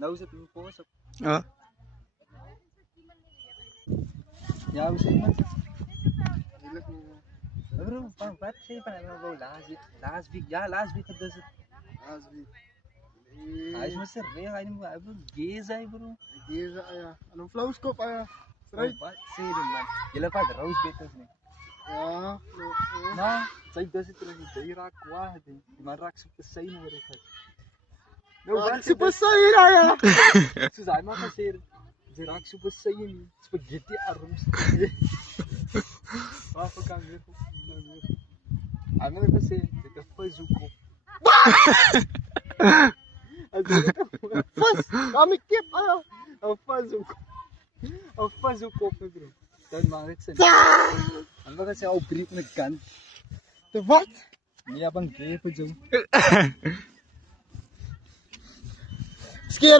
Nou is het een poos op. Ja. Ja, we zijn iemand. Bro, wat zei je van hem bro? Last week, ja, last week dus het. Hij is met zijn regen, hij wil gay zijn bro. Gay zijn, ja. En een flauwskop, ja. Wat zei je man? Jullie hebben wat roosbeeters niet. Ja, Nou, zij dus het er niet bij raak kwaad. Maar raak super zijn weer het. Nou, super saai, ja. Soos hy maar gesê het, sy raak super saai spaghetti arms. Wat ook kan weer. Hy het gesê dit is fazookoop. Vis, daarmee kip, ja. Een fazookoop bro. Dan maak dit sin. En wat gesê ou brief met 'n gun. De wat? Nee, abang gay vir jou. Skeer